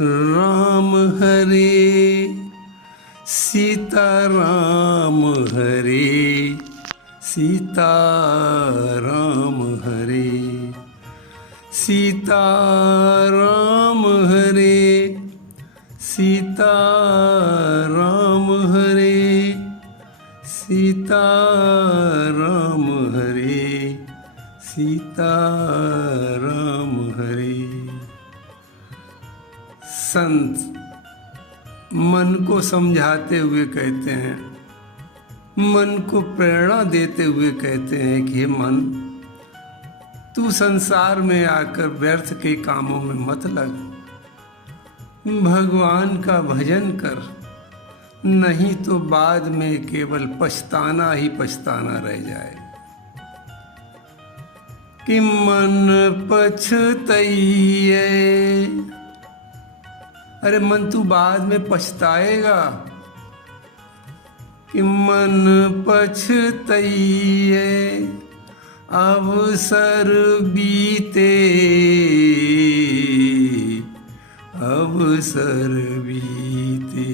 राम हरे सीता राम हरे सीता राम हरे सीता राम हरे सीता राम हरे सीता राम हरे सीता राम हरे। संत मन को समझाते हुए कहते हैं, मन को प्रेरणा देते हुए कहते हैं कि हे मन, तू संसार में आकर व्यर्थ के कामों में मत लग, भगवान का भजन कर, नहीं तो बाद में केवल पछताना ही पछताना रह जाए। कि मन पछतइए, अरे मन तू बाद में पछताएगा। कि मन पछतइए अवसर बीते, अवसर बीते।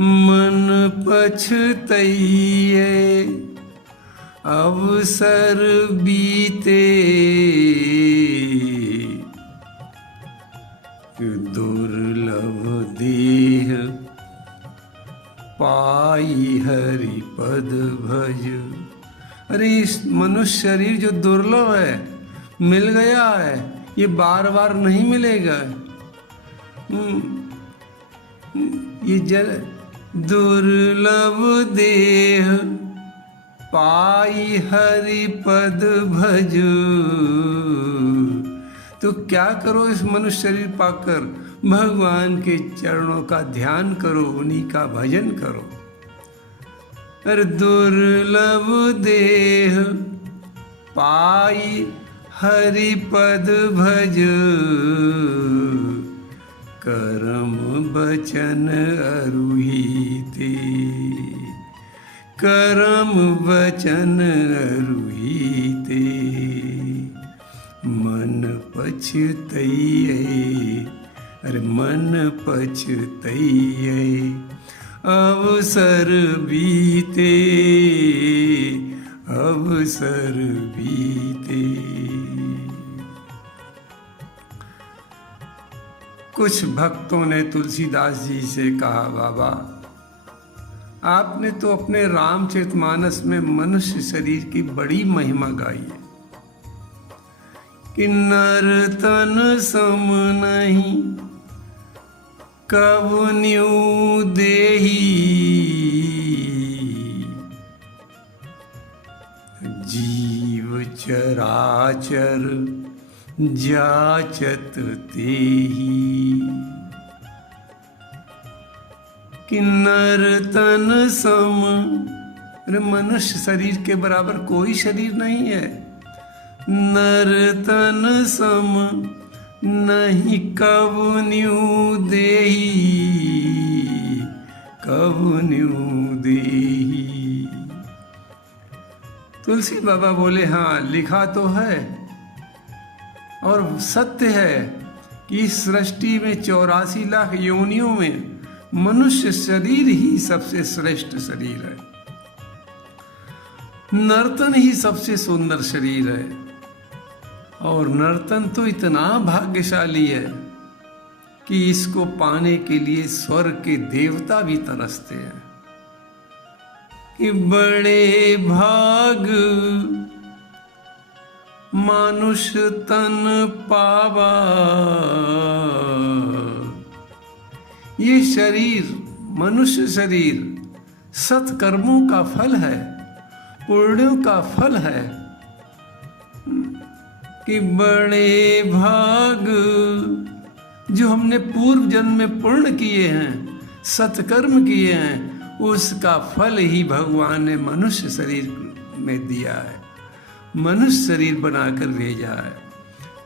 मन पछतइए अवसर बीते, दुर्लभ देह पाई हरि पद भज। अरे इस मनुष्य शरीर जो दुर्लभ है, मिल गया है, ये बार बार नहीं मिलेगा। ये दुर्लभ देह पाई हरि पद भज। तो क्या करो इस मनुष्य शरीर पाकर, भगवान के चरणों का ध्यान करो, उन्हीं का भजन करो। अरे दुर्लभ देह पाई हरि पद भज, करम बचन अरुहिते, करम बचन अरुहिते। मन पछतइए, अरे मन पछतइए अवसर बीते, अवसर बीते। कुछ भक्तों ने तुलसीदास जी से कहा, बाबा आपने तो अपने रामचरितमानस में मनुष्य शरीर की बड़ी महिमा गाई है कि नर्तन सम नहीं कवन्यु देही, जीव चराचर जाचत तेही। कि नर्तन सम, अरे मनुष्य शरीर के बराबर कोई शरीर नहीं है। नर्तन सम नहीं कवन्यु देही, कवन्यु देही। तुलसी बाबा बोले, हाँ लिखा तो है और सत्य है कि इस सृष्टि में 84 लाख योनियों में मनुष्य शरीर ही सबसे श्रेष्ठ शरीर है। नर्तन ही सबसे सुंदर शरीर है, और नर्तन तो इतना भाग्यशाली है कि इसको पाने के लिए स्वर्ग के देवता भी तरसते हैं। कि बड़े भाग मानुष तन पावा, ये शरीर मनुष्य शरीर सत्कर्मों का फल है, पुण्यों का फल है। कि बड़े भाग जो हमने पूर्व जन्म में पुण्य किए हैं, सत्कर्म किए हैं, उसका फल ही भगवान ने मनुष्य शरीर में दिया है, मनुष्य शरीर बनाकर भेजा है।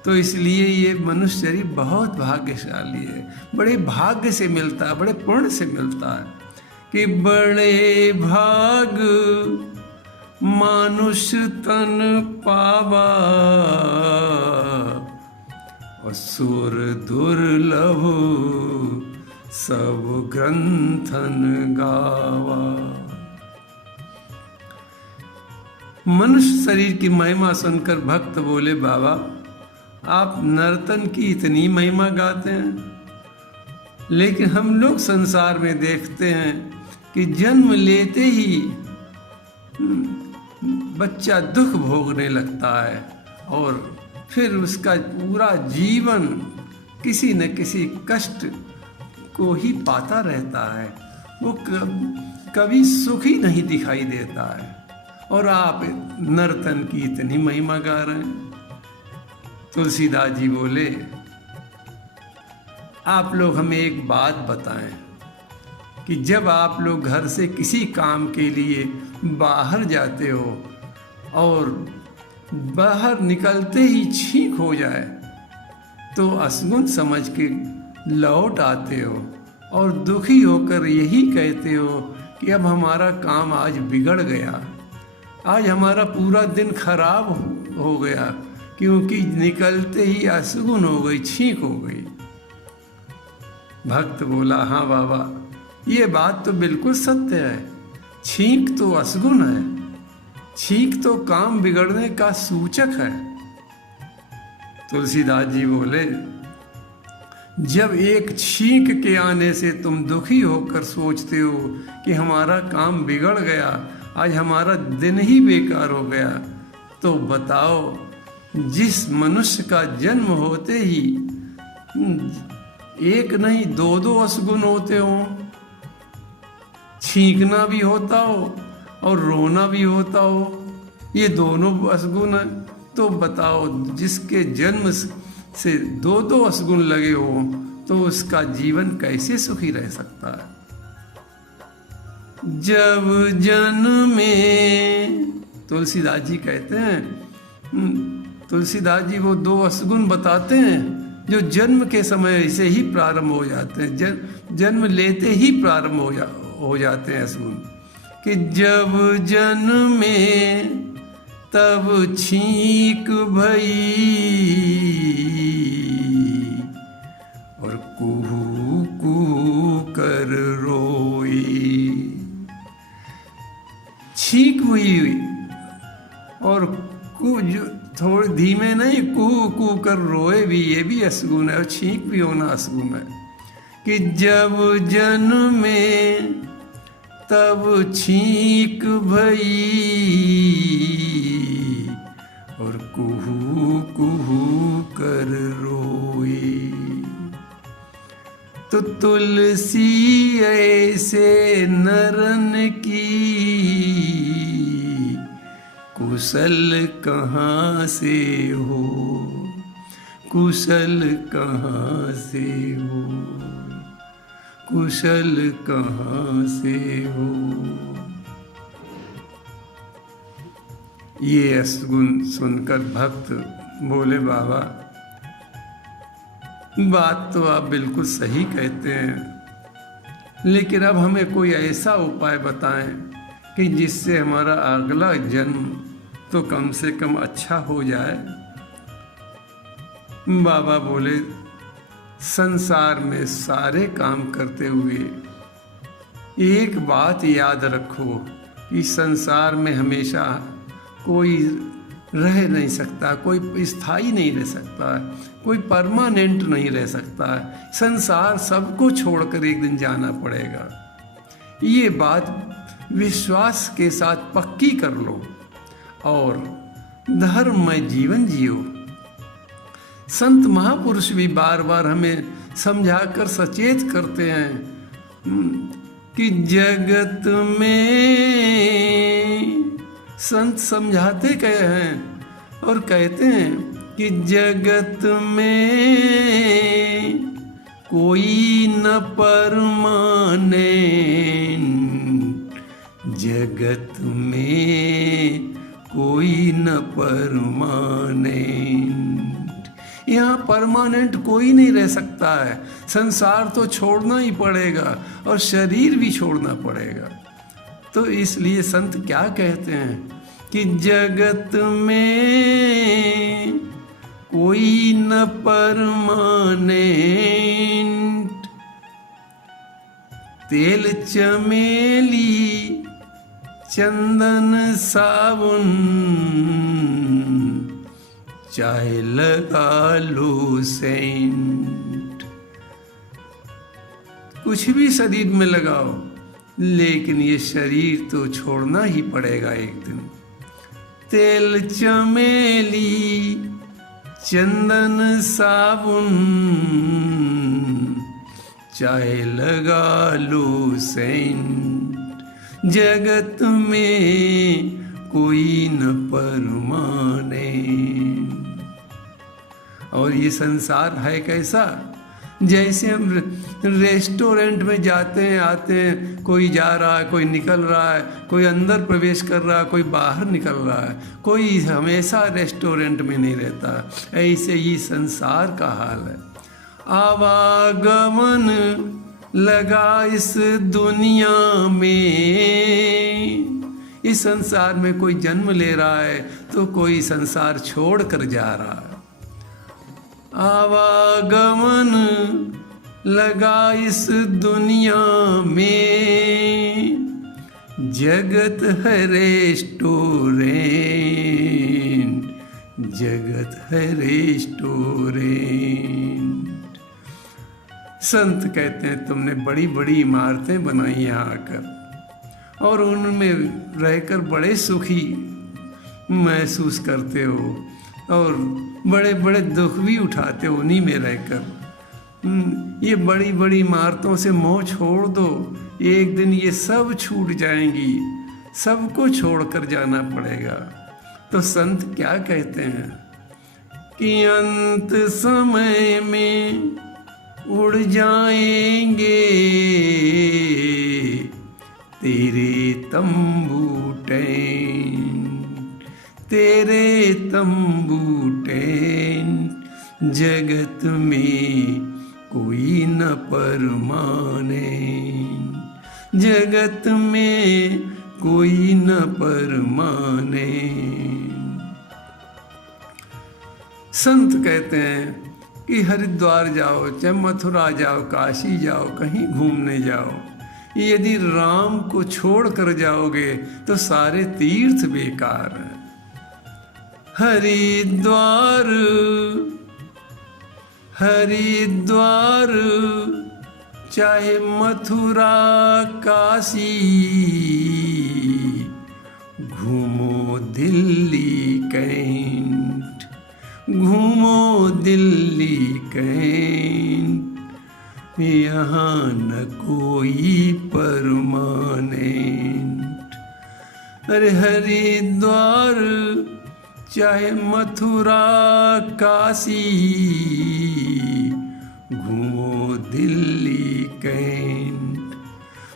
तो इसलिए ये मनुष्य शरीर बहुत भाग्यशाली है, बड़े भाग्य से मिलता है, बड़े पुण्य से मिलता है। कि बड़े भाग मानुष तन पावा, असुर दुर्लभ सब ग्रंथन गावा। मनुष्य शरीर की महिमा सुनकर भक्त बोले, बाबा आप नर्तन की इतनी महिमा गाते हैं, लेकिन हम लोग संसार में देखते हैं कि जन्म लेते ही बच्चा दुख भोगने लगता है और फिर उसका पूरा जीवन किसी न किसी कष्ट को ही पाता रहता है। वो कभी सुखी नहीं दिखाई देता है, और आप नर्तन की इतनी महिमा गा रहे हैं। तुलसीदास जी बोले, आप लोग हमें एक बात बताएं कि जब आप लोग घर से किसी काम के लिए बाहर जाते हो और बाहर निकलते ही छींक हो जाए तो असगुन समझ के लौट आते हो और दुखी होकर यही कहते हो कि अब हमारा काम आज बिगड़ गया, आज हमारा पूरा दिन खराब हो गया, क्योंकि निकलते ही असगुन हो गई, छींक हो गई। भक्त बोला, हाँ बाबा ये बात तो बिल्कुल सत्य है, छींक तो असगुन है, छींक तो काम बिगड़ने का सूचक है। तुलसीदास जी बोले, जब एक छींक के आने से तुम दुखी होकर सोचते हो कि हमारा काम बिगड़ गया, आज हमारा दिन ही बेकार हो गया, तो बताओ जिस मनुष्य का जन्म होते ही एक नहीं दो दो असगुन होते हो, छींकना भी होता हो और रोना भी होता हो, ये दोनों असगुन है, तो बताओ जिसके जन्म से दो दो असगुन लगे हो तो उसका जीवन कैसे सुखी रह सकता है। जब जन्मे, तुलसीदास जी कहते हैं, तुलसीदास जी वो दो असगुन बताते हैं जो जन्म के समय से ही प्रारंभ हो जाते हैं, जन्म लेते ही प्रारंभ हो जाते हैं असगुन, कि जब जन्मे तब छींक भई और कुहू कुहू कर रोई। छींक हुई और थोड़ी धीमे नहीं, कुहू कुहू कर रोए भी, ये भी असगुन है, और छींक भी होना असगुन है। कि जब जन्मे तब छींक भई और कुहू कुहू कर रोई। तो तुलसी ऐसे नरन की कुशल कहाँ से हो, कुशल कहाँ से हो, कुशल कहाँ से हो। ये असगुन सुनकर भक्त बोले, बाबा बात तो आप बिल्कुल सही कहते हैं, लेकिन अब हमें कोई ऐसा उपाय बताएं कि जिससे हमारा अगला जन्म तो कम से कम अच्छा हो जाए। बाबा बोले, संसार में सारे काम करते हुए एक बात याद रखो कि संसार में हमेशा कोई रह नहीं सकता, कोई स्थायी नहीं रह सकता, कोई परमानेंट नहीं रह सकता है। संसार सबको छोड़कर एक दिन जाना पड़ेगा। ये बात विश्वास के साथ पक्की कर लो और धर्ममय जीवन जियो। संत महापुरुष भी बार बार हमें समझाकर सचेत करते हैं कि जगत में, संत समझाते कहे हैं और कहते हैं कि जगत में कोई न परमानेंट, जगत में कोई न परमानेंट। यहाँ परमानेंट कोई नहीं रह सकता है, संसार तो छोड़ना ही पड़ेगा और शरीर भी छोड़ना पड़ेगा। तो इसलिए संत क्या कहते हैं कि जगत में कोई न परमानेंट। तेल चमेली चंदन साबुन चाहे लगा लो सेंट। कुछ भी शरीर में लगाओ, लेकिन ये शरीर तो छोड़ना ही पड़ेगा एक दिन। तेल चमेली चंदन साबुन चाहे लगा लो सेंट। जगत में कोई न परमानेंट। और ये संसार है कैसा, जैसे हम रेस्टोरेंट में जाते हैं आते हैं, कोई जा रहा है, कोई निकल रहा है, कोई अंदर प्रवेश कर रहा है, कोई बाहर निकल रहा है, कोई हमेशा रेस्टोरेंट में नहीं रहता। ऐसे ही संसार का हाल है। आवागमन लगा इस दुनिया में। इस संसार में कोई जन्म ले रहा है तो कोई संसार छोड़ कर जा रहा है। आवागमन लगा इस दुनिया में। जगत है रेस्टोरेंट, जगत है रेस्टोरेंट। संत कहते हैं तुमने बड़ी बड़ी इमारतें बनाई यहाँ आकर, और उनमें रहकर बड़े सुखी महसूस करते हो, और बड़े बड़े दुख भी उठाते हो उन्हीं में रहकर। ये बड़ी बड़ी इमारतों से मोह छोड़ दो, एक दिन ये सब छूट जाएंगी, सबको छोड़कर जाना पड़ेगा। तो संत क्या कहते हैं कि अंत समय में उड़ जाएंगे तेरे तंबू टेंट, तेरे तंबू टेंट। जगत में कोई न परमानेंट, जगत में कोई न परमानेंट। संत कहते हैं कि हरिद्वार जाओ, चाहे मथुरा जाओ, काशी जाओ, कहीं घूमने जाओ, यदि राम को छोड़ कर जाओगे तो सारे तीर्थ बेकार हैं। हरिद्वार हरिद्वार चाहे मथुरा काशी, घूमो दिल्ली कैंट, घूमो दिल्ली कैंट। यहाँ न कोई परमानेंट। अरे हरिद्वार चाहे मथुरा काशी, घूमो दिल्ली कैंट।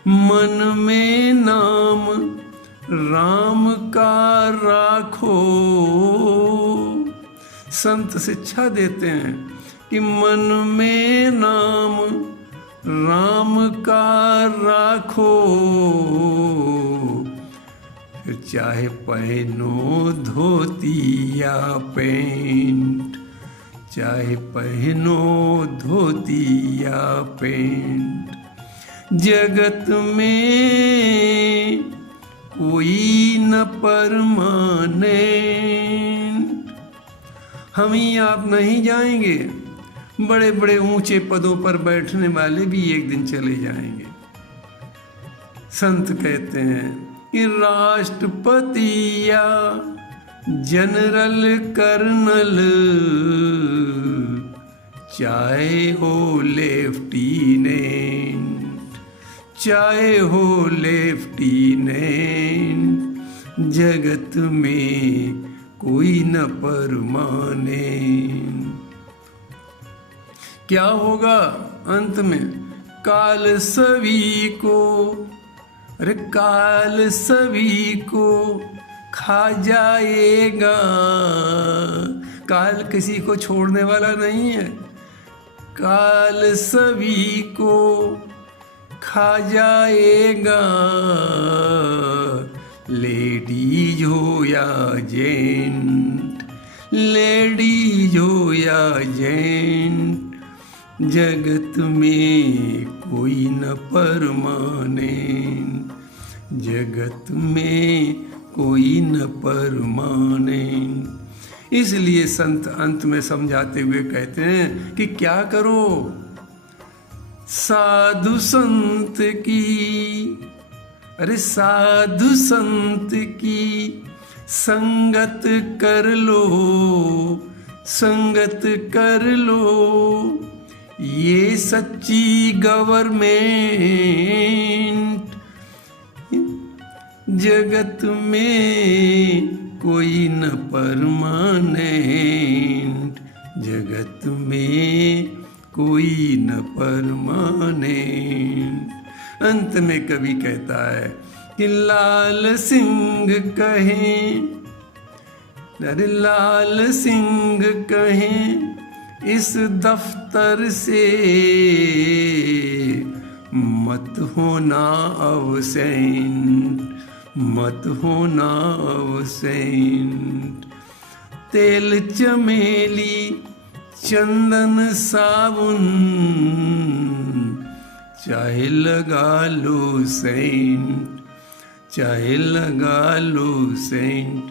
मन में नाम राम का राखो। संत शिक्षा देते हैं कि मन में नाम राम का राखो। चाहे पहनो धोती या पैंट, चाहे पहनो धोती या पैंट। जगत में कोई न परमानेंट। हम ही आप नहीं जाएंगे, बड़े बड़े ऊंचे पदों पर बैठने वाले भी एक दिन चले जाएंगे। संत कहते हैं कि राष्ट्रपति या जनरल कर्नल, चाहे हो लेफ्टिनेंट, चाहे हो लेफ्टिनेंट। जगत में कोई न परमानेंट। क्या होगा अंत में? काल सभी को, अरे काल सभी को खा जाएगा। काल किसी को छोड़ने वाला नहीं है। काल सभी को खा जाएगा, लेडीज हो या जेंट, लेडीज हो या जेंट, जगत में कोई न परमानेंट, जगत में कोई न परमानेंट। इसलिए संत अंत में समझाते हुए कहते हैं कि क्या करो, साधु संत की, अरे साधु संत की संगत कर लो, संगत कर लो, ये सच्ची गवर्नमेंट, जगत में कोई न परमानेंट, जगत में कोई न परमानेंट। अंत में कवि कहता है कि लाल सिंह कहें, अरे लाल सिंह कहें इस दफ्तर से, मत होना अवसेंट, मत होना अवसेंट। तेल चमेली चंदन साबुन चाहे लगा लो सेंट, चाहे लगा लो सेंट,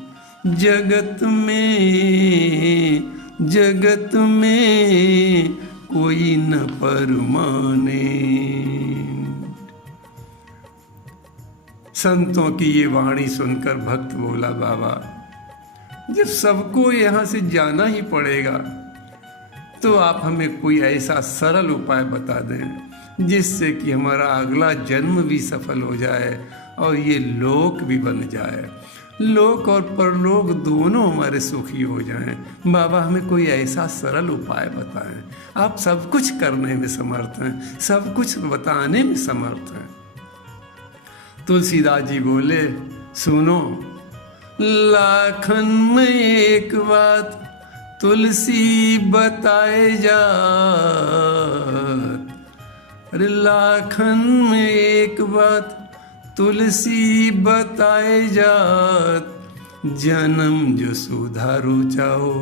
जगत में, जगत में कोई न परमानेंट। संतों की ये वाणी सुनकर भक्त बोला, बाबा जब सबको यहाँ से जाना ही पड़ेगा तो आप हमें कोई ऐसा सरल उपाय बता दें जिससे कि हमारा अगला जन्म भी सफल हो जाए और ये लोक भी बन जाए, लोक और परलोक दोनों हमारे सुखी हो जाएं। बाबा हमें कोई ऐसा सरल उपाय बताएं। आप सब कुछ करने में समर्थ हैं, सब कुछ बताने में समर्थ हैं। तुलसीदास जी बोले, सुनो लाखन में एक बात तुलसी बताए जात, अरे लाखन में एक बात तुलसी बताए जात, जन्म जो सुधारो चाहो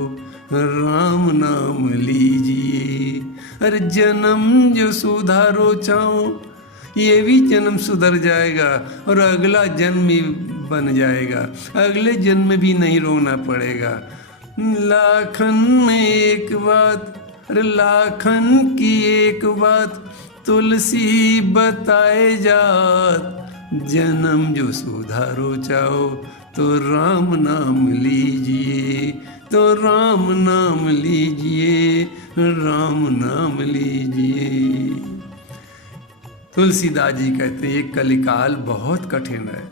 राम नाम लीजिए, अरे जन्म जो सुधारो चाहो ये भी जन्म सुधर जाएगा और अगला जन्म भी बन जाएगा, अगले जन्म में भी नहीं रोना पड़ेगा। लाखन में एक बात, अरे लाखन की एक बात तुलसी बताए जात, जन्म जो सुधारो चाहो तो राम नाम लीजिए, तो राम नाम लीजिए, राम नाम लीजिए। तुलसीदास जी कहते हैं ये कलिकाल बहुत कठिन है,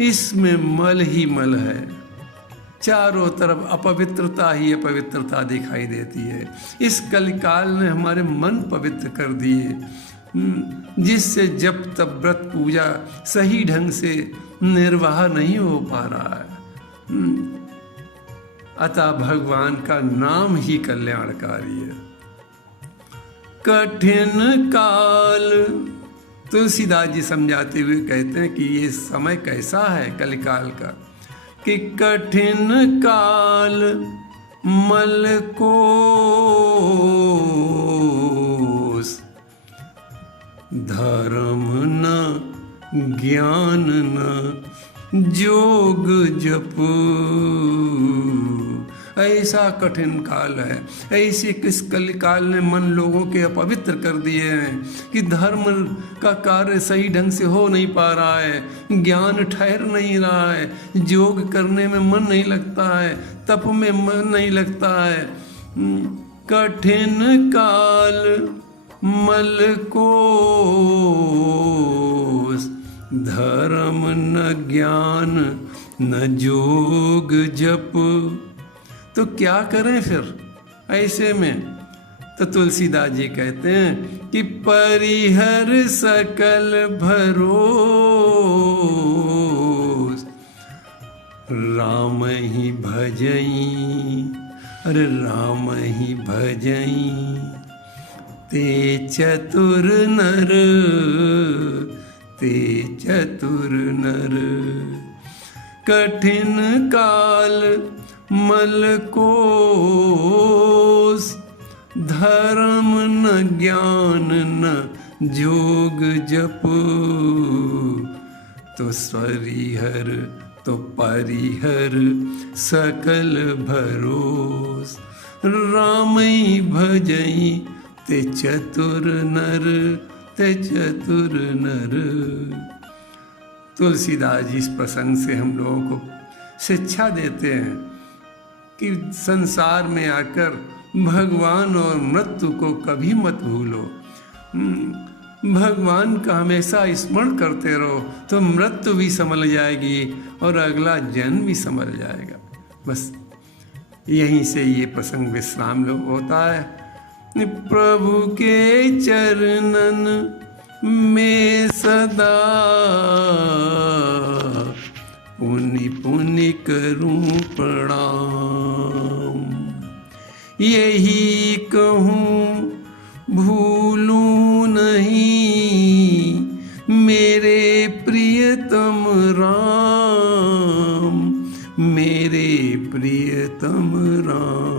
इसमें मल ही मल है, चारों तरफ अपवित्रता ही अपवित्रता दिखाई देती है। इस कलिकाल ने हमारे मन पवित्र कर दिए, जिससे जब तब व्रत पूजा सही ढंग से निर्वाह नहीं हो पा रहा है। अतः भगवान का नाम ही कल्याणकारी है। कठिन काल, तुलसीदास जी समझाते हुए कहते हैं कि ये समय कैसा है कलिकाल का, कि कठिन काल मल कोस, धर्म न ज्ञान न जोग जप, ऐसा कठिन काल है। ऐसे किस कलिकाल ने मन लोगों के अपवित्र कर दिए हैं कि धर्म का कार्य सही ढंग से हो नहीं पा रहा है, ज्ञान ठहर नहीं रहा है, योग करने में मन नहीं लगता है, तप में मन नहीं लगता है। कठिन काल मल कोस, धर्म न ज्ञान न जोग जप। तो क्या करें फिर ऐसे में? तो तुलसीदास जी कहते हैं कि परिहर सकल भरोस, राम ही भजई, अरे राम ही भजई, ते चतुर नर, ते चतुर नर। कठिन काल मल कोस, धर्म न ज्ञान न जोग जप, तो स्वरिहर तो परिहर सकल भरोस, रामई भजई ते चतुर नर, ते चतुर नर। तुलसीदास जी इस प्रसंग से हम लोगों को शिक्षा देते हैं कि संसार में आकर भगवान और मृत्यु को कभी मत भूलो। भगवान का हमेशा स्मरण करते रहो तो मृत्यु भी संभल जाएगी और अगला जन्म भी संभल जाएगा। बस यहीं से ये प्रसंग विश्राम लो होता है। प्रभु के चरणन में सदा पुनि पुनि करूं प्रणाम, यही कहूं भूलूं नहीं मेरे प्रियतम राम, मेरे प्रियतम राम।